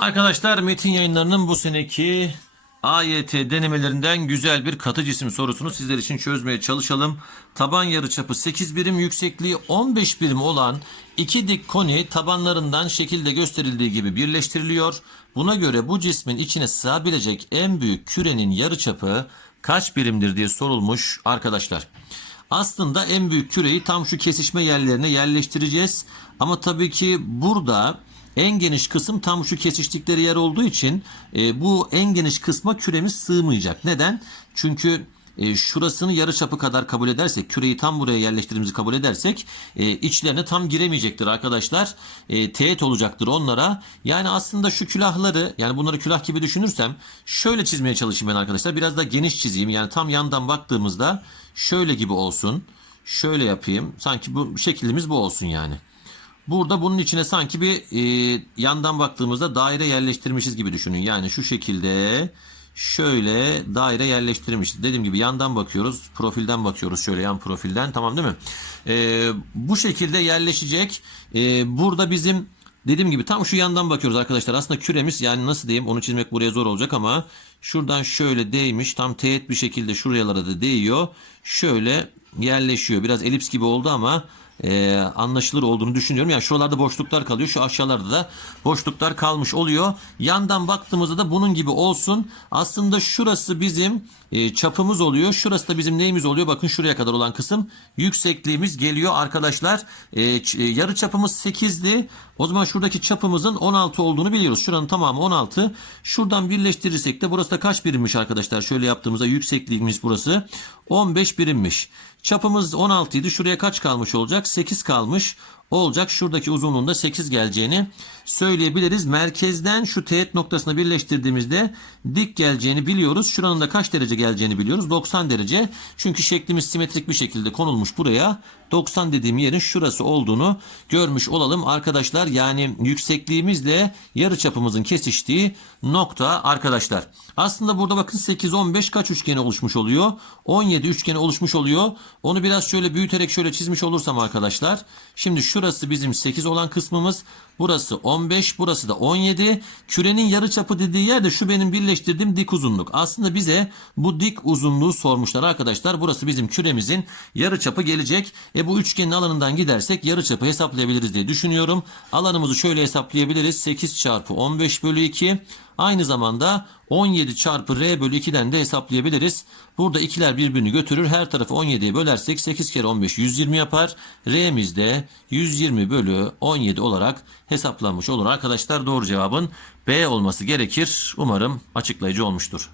Arkadaşlar metin yayınlarının bu seneki AYT denemelerinden güzel bir katı cisim sorusunu sizler için çözmeye çalışalım. Taban yarıçapı 8 birim, yüksekliği 15 birim olan iki dik koni tabanlarından şekilde gösterildiği gibi birleştiriliyor. Buna göre bu cismin içine sığabilecek en büyük kürenin yarıçapı kaç birimdir diye sorulmuş arkadaşlar. Aslında en büyük küreyi tam şu kesişme yerlerine yerleştireceğiz. Ama tabii ki burada en geniş kısım tam şu kesiştikleri yer olduğu için e, bu en geniş kısma küremiz sığmayacak. Neden? Çünkü e, şurasını yarı çapı kadar kabul edersek, küreyi tam buraya yerleştirdiğimizi kabul edersek e, içlerine tam giremeyecektir arkadaşlar. E, teğet olacaktır onlara. Yani aslında şu külahları yani bunları külah gibi düşünürsem şöyle çizmeye çalışayım ben arkadaşlar. Biraz da geniş çizeyim. Yani tam yandan baktığımızda şöyle gibi olsun. Şöyle yapayım. Sanki bu şeklimiz bu olsun yani. Burada bunun içine sanki bir e, yandan baktığımızda daire yerleştirmişiz gibi düşünün. Yani şu şekilde şöyle daire yerleştirmişiz. Dediğim gibi yandan bakıyoruz, profilden bakıyoruz şöyle yan profilden tamam değil mi? E, bu şekilde yerleşecek. E, burada bizim dediğim gibi tam şu yandan bakıyoruz arkadaşlar. Aslında küremiz yani nasıl diyeyim onu çizmek buraya zor olacak ama şuradan şöyle değmiş. Tam teğet bir şekilde şuralara da değiyor. Şöyle yerleşiyor. Biraz elips gibi oldu ama e, anlaşılır olduğunu düşünüyorum. Yani şuralarda boşluklar kalıyor. Şu aşağılarda da boşluklar kalmış oluyor. Yandan baktığımızda da bunun gibi olsun. Aslında şurası bizim e, çapımız oluyor. Şurası da bizim neyimiz oluyor? Bakın şuraya kadar olan kısım yüksekliğimiz geliyor arkadaşlar. E, e, yarı çapımız 8'di. O zaman şuradaki çapımızın 16 olduğunu biliyoruz. Şuranın tamamı 16. Şuradan birleştirirsek de burası da kaç birimmiş arkadaşlar? Şöyle yaptığımızda yüksekliğimiz burası 15 birimmiş. Çapımız 16 idi. Şuraya kaç kalmış olacak? 8 kalmış olacak. Şuradaki uzunluğunda 8 geleceğini söyleyebiliriz. Merkezden şu teğet noktasına birleştirdiğimizde dik geleceğini biliyoruz. Şuranın da kaç derece geleceğini biliyoruz. 90 derece. Çünkü şeklimiz simetrik bir şekilde konulmuş buraya. 90 dediğim yerin şurası olduğunu görmüş olalım arkadaşlar. Yani yüksekliğimizle yarı çapımızın kesiştiği nokta arkadaşlar. Aslında burada bakın 8 15 kaç üçgeni oluşmuş oluyor? 17 üçgeni oluşmuş oluyor. Onu biraz şöyle büyüterek şöyle çizmiş olursam arkadaşlar. Şimdi şurası bizim 8 olan kısmımız. Burası 15, burası da 17. Kürenin yarı çapı dediği yerde şu benim birleştirdiğim dik uzunluk. Aslında bize bu dik uzunluğu sormuşlar arkadaşlar. Burası bizim küremizin yarı çapı gelecek. E bu üçgenin alanından gidersek yarı çapı hesaplayabiliriz diye düşünüyorum. Alanımızı şöyle hesaplayabiliriz. 8 çarpı 15 bölü 2. Aynı zamanda 17 çarpı r bölü 2'den de hesaplayabiliriz. Burada ikiler birbirini götürür. Her tarafı 17'ye bölersek 8 kere 15 120 yapar. R'miz de 120 bölü 17 olarak hesaplanmış olur. Arkadaşlar doğru cevabın B olması gerekir. Umarım açıklayıcı olmuştur.